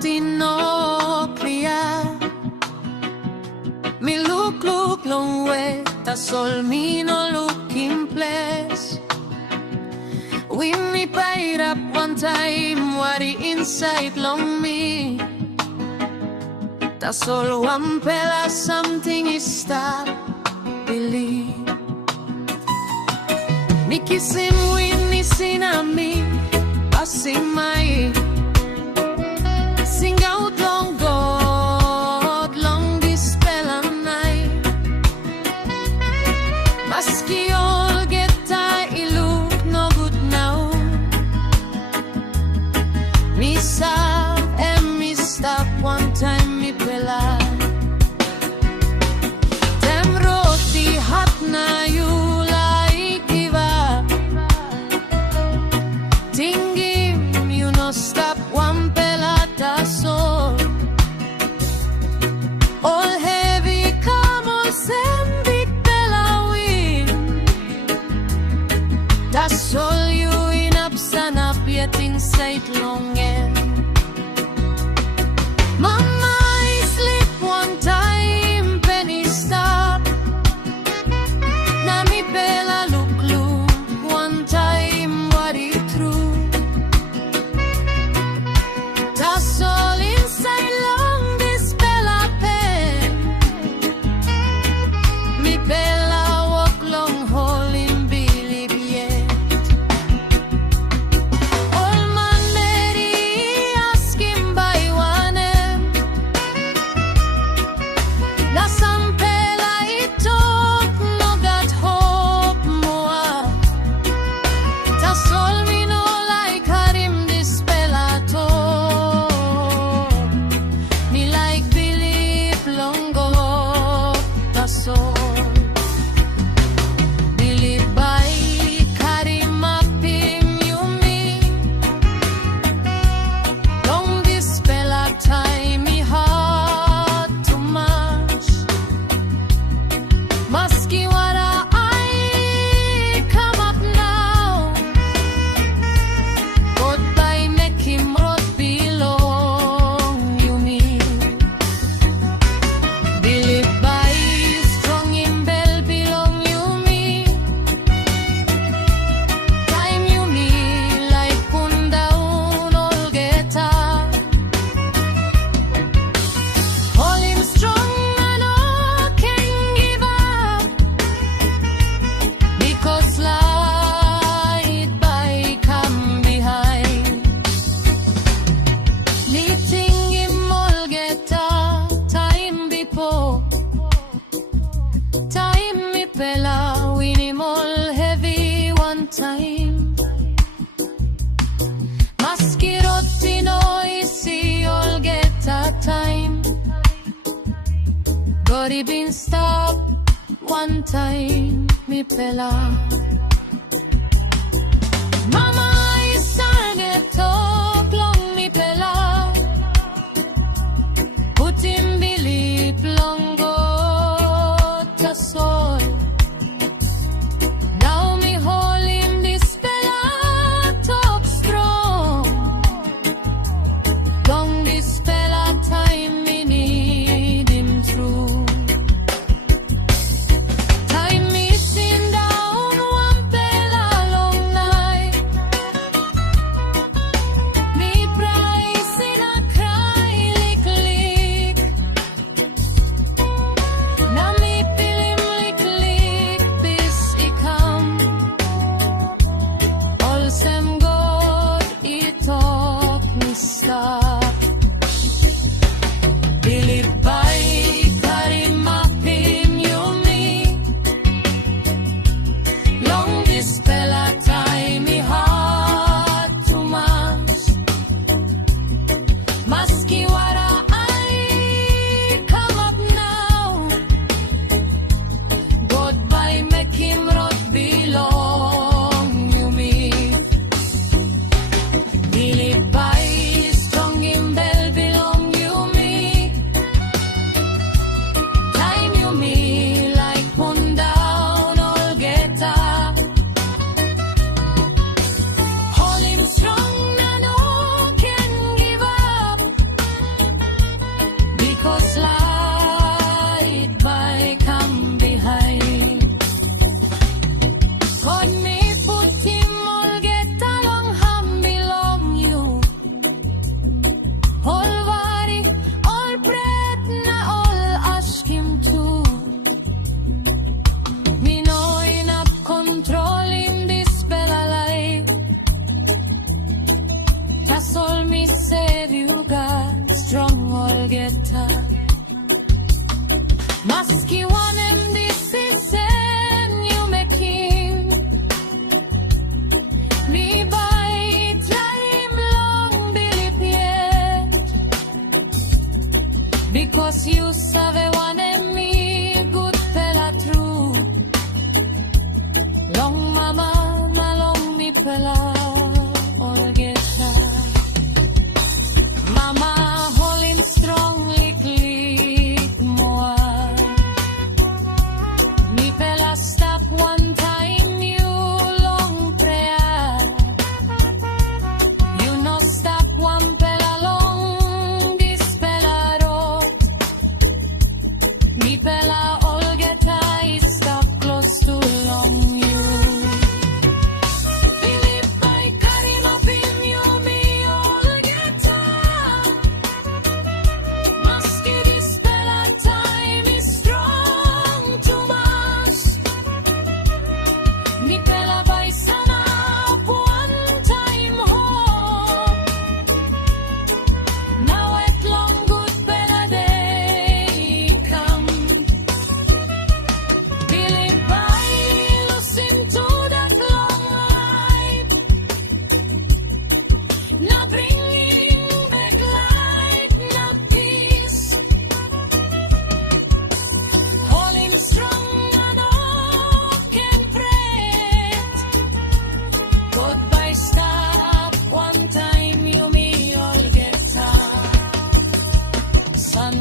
roti no klia. Mi lukluk longwe, Tasol mi no lukim ples. Mi pairap wantaim, wari insait me. Tasol wanpela samting stap. Bilip mi kisim ni sinami pasim mai. Singaut long dispela nait. Maski olgeta nogut now. Mi stap wantaim Mipela. Tingim, stap, wanpela, Tasol. All hevi, olsem, bikpela win. Tasol you inap sanap yet insait longwe. Mama sleep one time, penny stap. Na Mipela lukluk, wantaim wari true. Tasol insait long dispela pen. Mipela walk long hole in Bilip All man ready asking by wanem. Na sampela itok nogut hope moa. Tasol mi no laik harim dispela to. Mi laik Bilip longo Tasol. Bilip Bai Karimapim yumi. Long dispela Taim mi heart too much. Maski wara I come up now. Goodbye make him rot belong you me. Bilip Bai strong in bell belong you me. Taim you me like pun down olgeta. Hold him strong and can give up. Because light by come behind. Tingim olgeta, Taim bipo. Taim Mipela, winim all hevi wantaim. Maski roti no isi olgeta Taim. Gori bin stap, wantaim Mipela. Mama is target long Mipela. Put him Bilip longo Tasol. Now me hold him dispela talk strong. Long dispela Taim me need him true. Taim me sin down wanpela long night. olgeta. Maski wanem disisen you making me by Taim long Bilip yet because you save wanem me good pela true long mama na long Mipela olgeta. Mama holding strong lukluk more. Mipela stap wantaim you long prayer. You know stap wanpela long dispela road. Mipela olgeta is stap close to long you. Bilip Bai Karimapim you me olgeta. Maski dispela time is strong too much. Mipela by sana wantaim hope. Now at long good better day come. Bilip Bai lukim tudak long life. Na bringing back light, na peace. Holding strong and all can pray. Goodbye stop one time you me olgeta. Sun